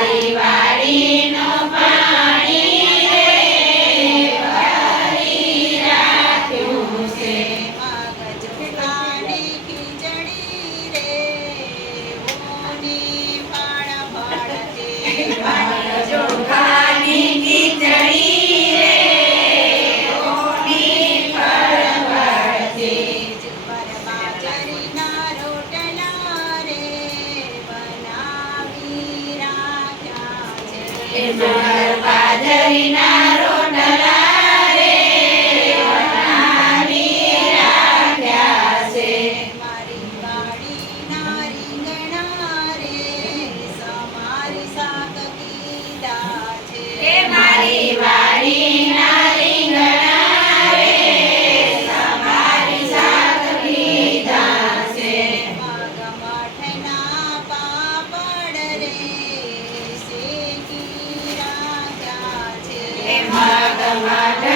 Đi! પાદરીના Mama.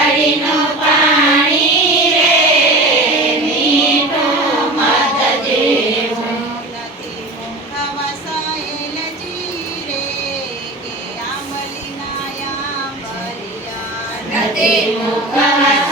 DMK